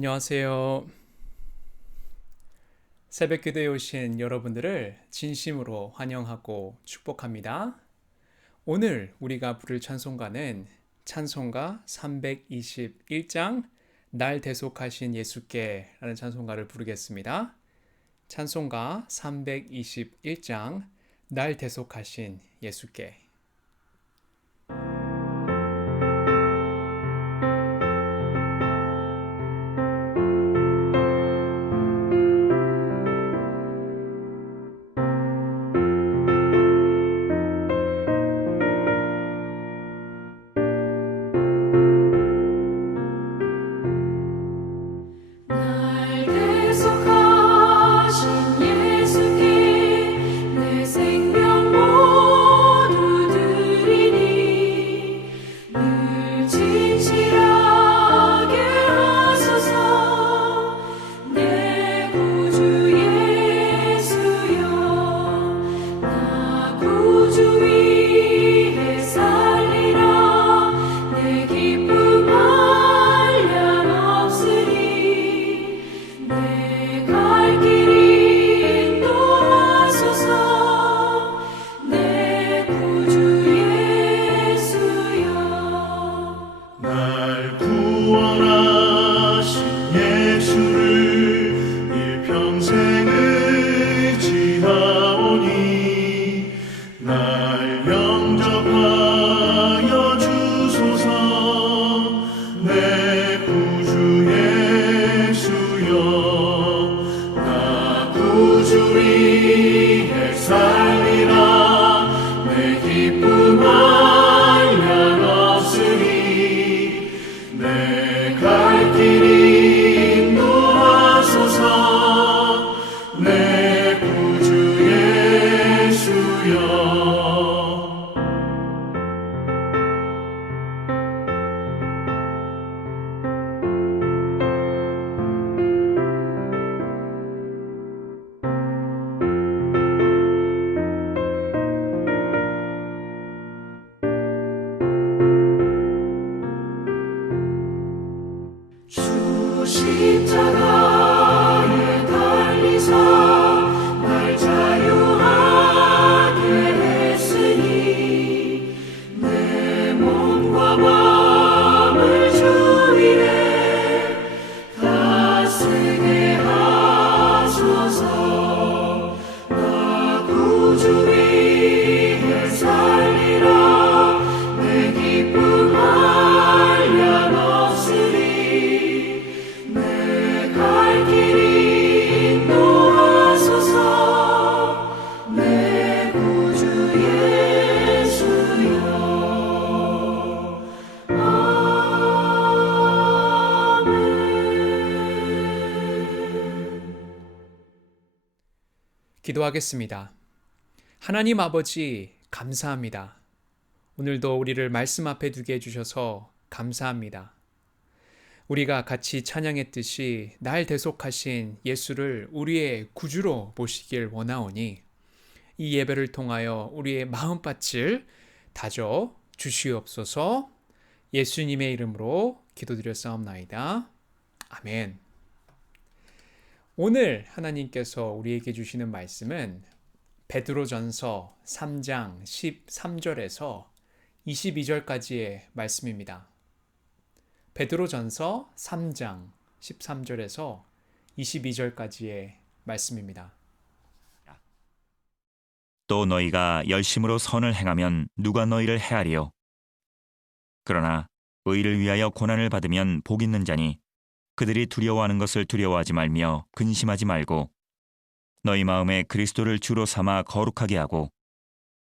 안녕하세요. 새벽 기도에 오신 여러분들을 진심으로 환영하고 축복합니다. 오늘 우리가 부를 찬송가는 찬송가 321장 날 대속하신 예수께 라는 찬송가를 부르겠습니다. 찬송가 321장 날 대속하신 예수께. 날 대속하신 예수께 내 생명 모두 드리니 늘 진실하게 하소서. 내 구주 예수여, 나 구주 위에 살리라. 내 기쁨 한량 없으리. 내 갈 길 인도하소서. 내 구주 예수여. 날 구원하신 예수를 일평생 의지하오니 날 영접하여 주소서. 내 구주 예수여, 나 구주 위에 살리라. 내 기쁨 한량 없으리. 내 갈 길 인도하소서. 내 구주 예수여. 주 십자가에 달리사 날 자유하게 했으니 내 몸과 마음을 주 위에 다 쓰게 하소서. 나 구주 위에 살리라. 내 기쁨 한량 없으리. 내 갈 길 인도하소서. 내 구주 예수여. 아멘. 기도하겠습니다. 하나님 아버지, 감사합니다. 오늘도 우리를 말씀 앞에 두게 해주셔서 감사합니다. 우리가 같이 찬양했듯이 날 대속하신 예수를 우리의 구주로 모시길 원하오니 이 예배를 통하여 우리의 마음밭을 다져 주시옵소서. 예수님의 이름으로 기도드렸사옵나이다. 아멘. 오늘 하나님께서 우리에게 주시는 말씀은 베드로전서 3장 13절에서 22절까지의 말씀입니다. 베드로전서 3장 13절에서 22절까지의 말씀입니다. 또 너희가 열심으로 선을 행하면 누가 너희를 해하리요? 그러나 의를 위하여 고난을 받으면 복 있는 자니 그들이 두려워하는 것을 두려워하지 말며 근심하지 말고 너희 마음에 그리스도를 주로 삼아 거룩하게 하고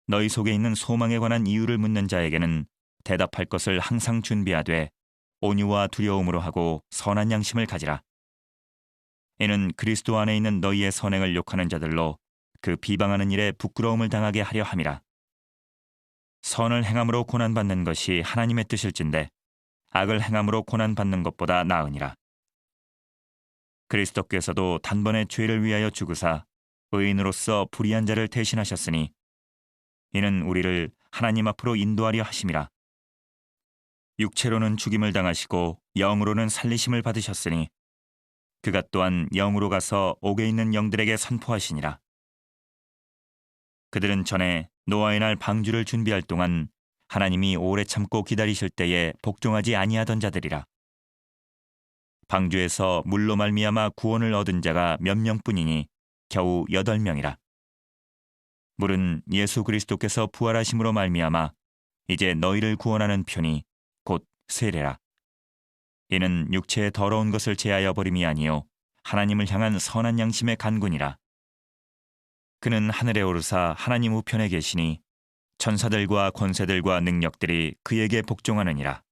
너희 속에 있는 소망에 관한 이유를 묻는 자에게는 대답할 것을 항상 준비하되 온유와 두려움으로 하고 선한 양심을 가지라. 이는 그리스도 안에 있는 너희의 선행을 욕하는 자들로 그 비방하는 일에 부끄러움을 당하게 하려 함이라. 선을 행함으로 고난받는 것이 하나님의 뜻일진데 악을 행함으로 고난받는 것보다 나으니라. 그리스도께서도 단번에 죄를 위하여 죽으사 의인으로서 불의한 자를 대신하셨으니 이는 우리를 하나님 앞으로 인도하려 하심이라. 육체로는 죽임을 당하시고 영으로는 살리심을 받으셨으니 그가 또한 영으로 가서 옥에 있는 영들에게 선포하시니라. 그들은 전에 노아의 날 방주를 준비할 동안 하나님이 오래 참고 기다리실 때에 복종하지 아니하던 자들이라. 방주에서 물로 말미암아 구원을 얻은 자가 몇 명뿐이니 겨우 8명이라. 물은 예수 그리스도께서 부활하심으로 말미암아 이제 너희를 구원하는 편이 곧 세례라. 이는 육체의 더러운 것을 제하여 버림이 아니요 하나님을 향한 선한 양심의 간군이라. 그는 하늘에 오르사 하나님 우편에 계시니 천사들과 권세들과 능력들이 그에게 복종하느니라.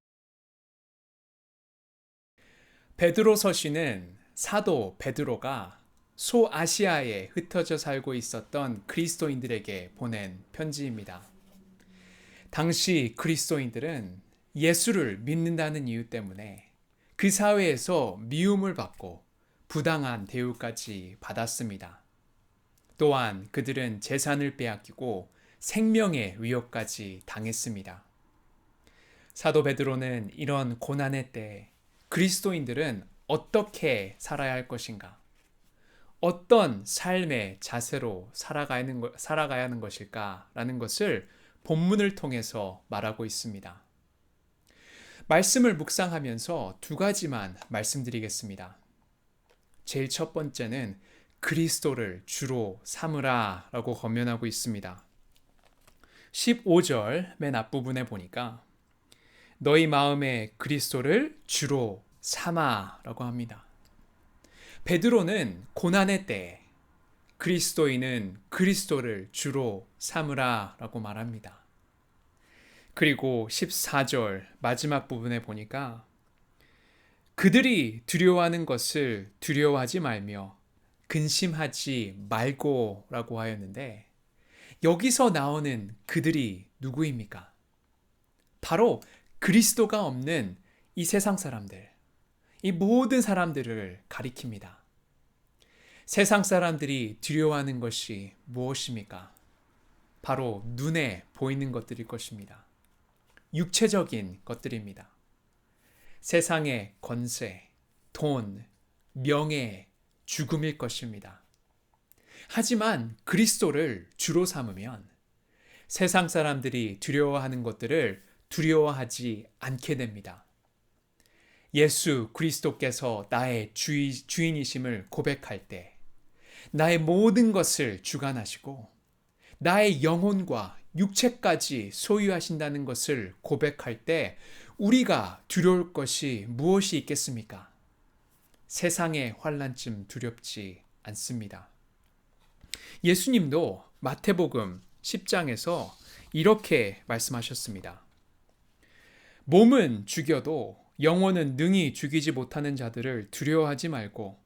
베드로 서신은 사도 베드로가 소아시아에 흩어져 살고 있었던 그리스도인들에게 보낸 편지입니다. 당시 그리스도인들은 예수를 믿는다는 이유 때문에 그 사회에서 미움을 받고 부당한 대우까지 받았습니다. 또한 그들은 재산을 빼앗기고 생명의 위협까지 당했습니다. 사도 베드로는 이런 고난의 때 그리스도인들은 어떻게 살아야 할 것인가? 어떤 삶의 자세로 살아가야 하는 것일까라는 것을 본문을 통해서 말하고 있습니다. 말씀을 묵상하면서 2가지만 말씀드리겠습니다. 제일 첫 번째는 그리스도를 주로 삼으라 라고 권면하고 있습니다. 15절 맨 앞부분에 보니까 너희 마음에 그리스도를 주로 삼아 라고 합니다. 베드로는 고난의 때 그리스도인은 그리스도를 주로 삼으라 라고 말합니다. 그리고 14절 마지막 부분에 보니까 그들이 두려워하는 것을 두려워하지 말며 근심하지 말고 라고 하였는데 여기서 나오는 그들이 누구입니까? 바로 그리스도가 없는 이 세상 사람들, 이 모든 사람들을 가리킵니다. 세상 사람들이 두려워하는 것이 무엇입니까? 바로 눈에 보이는 것들일 것입니다. 육체적인 것들입니다. 세상의 권세, 돈, 명예, 죽음일 것입니다. 하지만 그리스도를 주로 삼으면 세상 사람들이 두려워하는 것들을 두려워하지 않게 됩니다. 예수 그리스도께서 나의 주인이심을 고백할 때 나의 모든 것을 주관하시고 나의 영혼과 육체까지 소유하신다는 것을 고백할 때 우리가 두려울 것이 무엇이 있겠습니까? 세상의 환난쯤 두렵지 않습니다. 예수님도 마태복음 10장에서 이렇게 말씀하셨습니다. 몸은 죽여도 영혼은 능히 죽이지 못하는 자들을 두려워하지 말고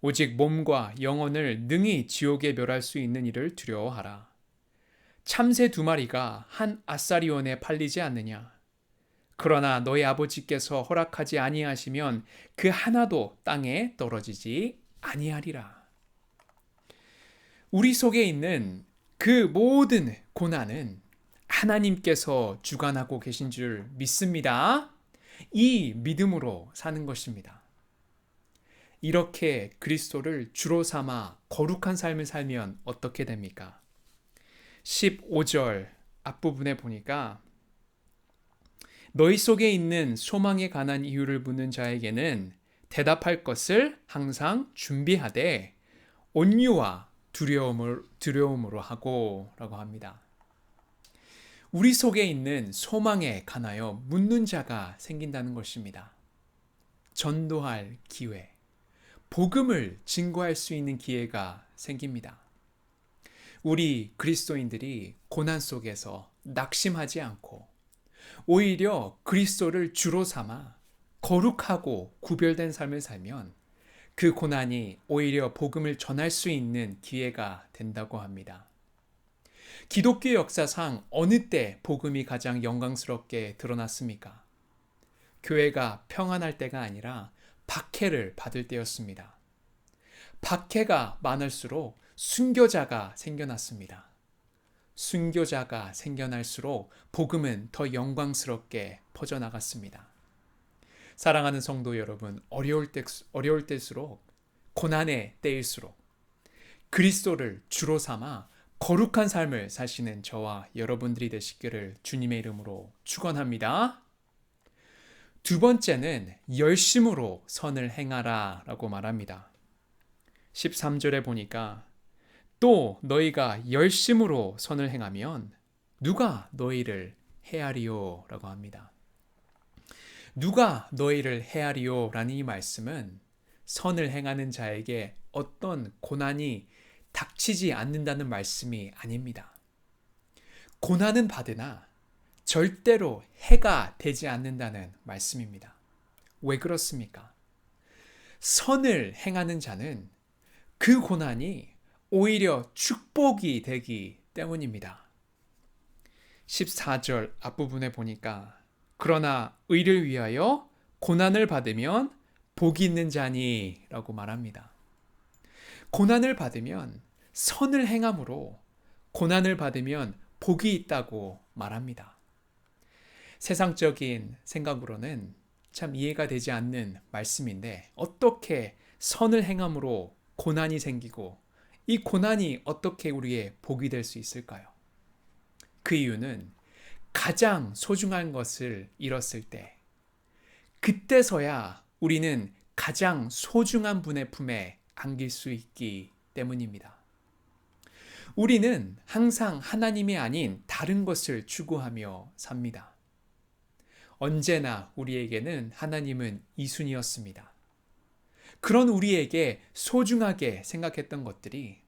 오직 몸과 영혼을 능히 지옥에 멸할 수 있는 이를 두려워하라. 참새 2마리가 한 아사리온에 팔리지 않느냐? 그러나 너희 아버지께서 허락하지 아니하시면 그 하나도 땅에 떨어지지 아니하리라. 우리 속에 있는 그 모든 고난은 하나님께서 주관하고 계신 줄 믿습니다. 이 믿음으로 사는 것입니다. 이렇게 그리스도를 주로 삼아 거룩한 삶을 살면 어떻게 됩니까? 15절 앞부분에 보니까 너희 속에 있는 소망에 관한 이유를 묻는 자에게는 대답할 것을 항상 준비하되 온유와 두려움으로 하고 라고 합니다. 우리 속에 있는 소망에 관하여 묻는 자가 생긴다는 것입니다. 전도할 기회, 복음을 증거할 수 있는 기회가 생깁니다. 우리 그리스도인들이 고난 속에서 낙심하지 않고 오히려 그리스도를 주로 삼아 거룩하고 구별된 삶을 살면 그 고난이 오히려 복음을 전할 수 있는 기회가 된다고 합니다. 기독교 역사상 어느 때 복음이 가장 영광스럽게 드러났습니까? 교회가 평안할 때가 아니라 박해를 받을 때였습니다. 박해가 많을수록 순교자가 생겨났습니다. 순교자가 생겨날수록 복음은 더 영광스럽게 퍼져나갔습니다. 사랑하는 성도 여러분, 어려울 때일수록 고난의 때일수록 그리스도를 주로 삼아 거룩한 삶을 사시는 저와 여러분들이 되시기를 주님의 이름으로 축원합니다. 두 번째는 열심으로 선을 행하라 라고 말합니다. 13절에 보니까 또 너희가 열심으로 선을 행하면 누가 너희를 해하리요 라고 합니다. 누가 너희를 해하리요 라는 이 말씀은 선을 행하는 자에게 어떤 고난이 닥치지 않는다는 말씀이 아닙니다. 고난은 받으나 절대로 해가 되지 않는다는 말씀입니다. 왜 그렇습니까? 선을 행하는 자는 그 고난이 오히려 축복이 되기 때문입니다. 14절 앞부분에 보니까 그러나 의를 위하여 고난을 받으면 복이 있는 자니 라고 말합니다. 고난을 받으면 선을 행함으로 고난을 받으면 복이 있다고 말합니다. 세상적인 생각으로는 참 이해가 되지 않는 말씀인데 어떻게 선을 행함으로 고난이 생기고 이 고난이 어떻게 우리의 복이 될 수 있을까요? 그 이유는 가장 소중한 것을 잃었을 때 그때서야 우리는 가장 소중한 분의 품에 안길 수 있기 때문입니다. 우리는 항상 하나님이 아닌 다른 것을 추구하며 삽니다. 언제나 우리에게는 하나님은 이순이었습니다. 그런 우리에게 소중하게 생각했던 것들이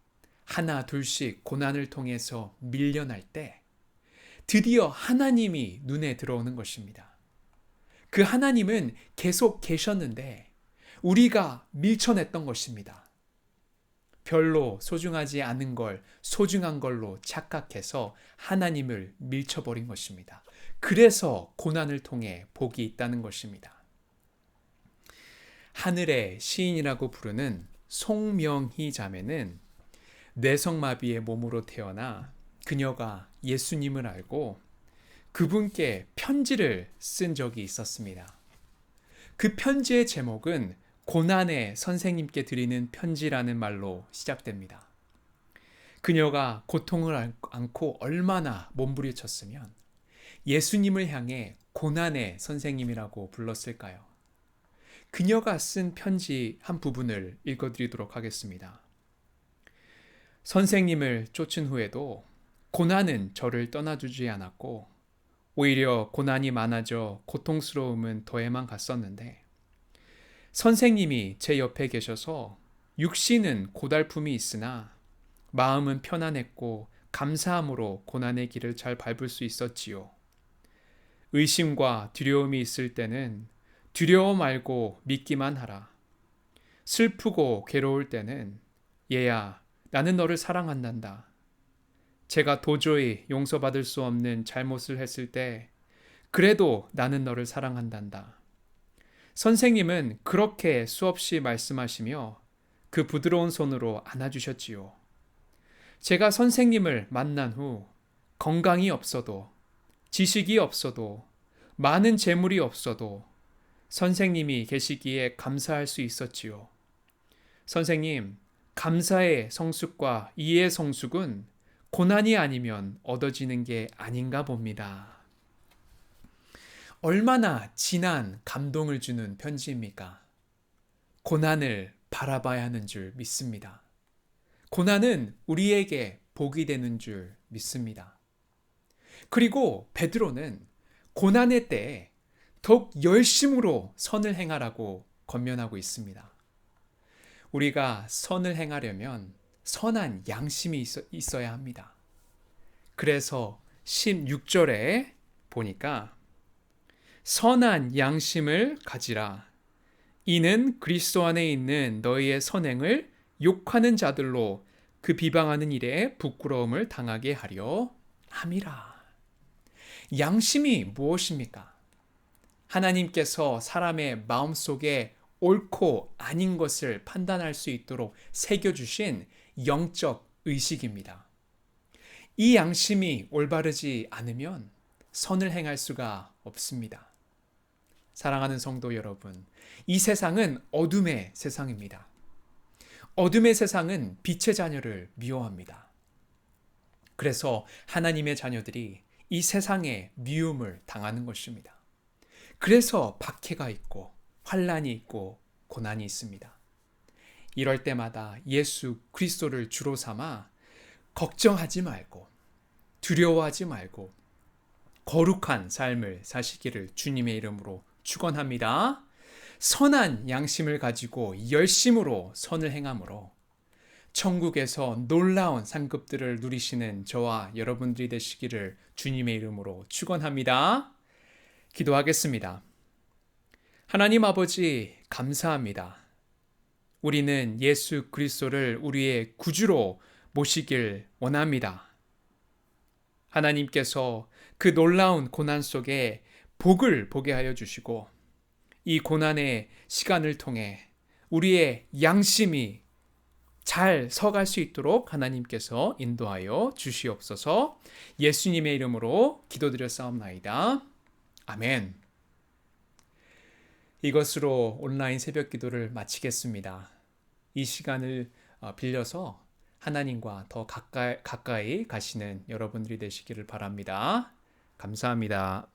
하나 둘씩 고난을 통해서 밀려날 때 드디어 하나님이 눈에 들어오는 것입니다. 그 하나님은 계속 계셨는데 우리가 밀쳐냈던 것입니다. 별로 소중하지 않은 걸 소중한 걸로 착각해서 하나님을 밀쳐버린 것입니다. 그래서 고난을 통해 복이 있다는 것입니다. 하늘의 시인이라고 부르는 송명희 자매는 뇌성마비의 몸으로 태어나 그녀가 예수님을 알고 그분께 편지를 쓴 적이 있었습니다. 그 편지의 제목은 고난의 선생님께 드리는 편지라는 말로 시작됩니다. 그녀가 고통을 안고 얼마나 몸부림쳤으면 예수님을 향해 고난의 선생님이라고 불렀을까요? 그녀가 쓴 편지 한 부분을 읽어드리도록 하겠습니다. 선생님을 쫓은 후에도 고난은 저를 떠나주지 않았고 오히려 고난이 많아져 고통스러움은 더해만 갔었는데 선생님이 제 옆에 계셔서 육신은 고달픔이 있으나 마음은 편안했고 감사함으로 고난의 길을 잘 밟을 수 있었지요. 의심과 두려움이 있을 때는 두려워 말고 믿기만 하라. 슬프고 괴로울 때는 얘야, 나는 너를 사랑한단다. 제가 도저히 용서받을 수 없는 잘못을 했을 때 그래도 나는 너를 사랑한단다. 선생님은 그렇게 수없이 말씀하시며 그 부드러운 손으로 안아주셨지요. 제가 선생님을 만난 후 건강이 없어도 지식이 없어도 많은 재물이 없어도 선생님이 계시기에 감사할 수 있었지요. 선생님, 감사의 성숙과 이해의 성숙은 고난이 아니면 얻어지는 게 아닌가 봅니다. 얼마나 진한 감동을 주는 편지입니까? 고난을 바라봐야 하는 줄 믿습니다. 고난은 우리에게 복이 되는 줄 믿습니다. 그리고 베드로는 고난의 때에 더욱 열심으로 선을 행하라고 권면하고 있습니다. 우리가 선을 행하려면 선한 양심이 있어야 합니다. 그래서 16절에 보니까 선한 양심을 가지라. 이는 그리스도 안에 있는 너희의 선행을 욕하는 자들로 그 비방하는 일에 부끄러움을 당하게 하려 함이라. 양심이 무엇입니까? 하나님께서 사람의 마음속에 옳고 아닌 것을 판단할 수 있도록 새겨주신 영적 의식입니다. 이 양심이 올바르지 않으면 선을 행할 수가 없습니다. 사랑하는 성도 여러분, 이 세상은 어둠의 세상입니다. 어둠의 세상은 빛의 자녀를 미워합니다. 그래서 하나님의 자녀들이 이 세상에 미움을 당하는 것입니다. 그래서 박해가 있고 환난이 있고 고난이 있습니다. 이럴 때마다 예수 그리스도를 주로 삼아 걱정하지 말고 두려워하지 말고 거룩한 삶을 사시기를 주님의 이름으로 축원합니다. 선한 양심을 가지고 열심으로 선을 행함으로 천국에서 놀라운 상급들을 누리시는 저와 여러분들이 되시기를 주님의 이름으로 축원합니다. 기도하겠습니다. 하나님 아버지 감사합니다. 우리는 예수 그리스도를 우리의 구주로 모시길 원합니다. 하나님께서 그 놀라운 고난 속에 복을 보게 하여 주시고 이 고난의 시간을 통해 우리의 양심이 잘 서갈 수 있도록 하나님께서 인도하여 주시옵소서. 예수님의 이름으로 기도드렸사옵나이다. 아멘. 이것으로 온라인 새벽 기도를 마치겠습니다. 이 시간을 빌려서 하나님과 더 가까이 가시는 여러분들이 되시기를 바랍니다. 감사합니다.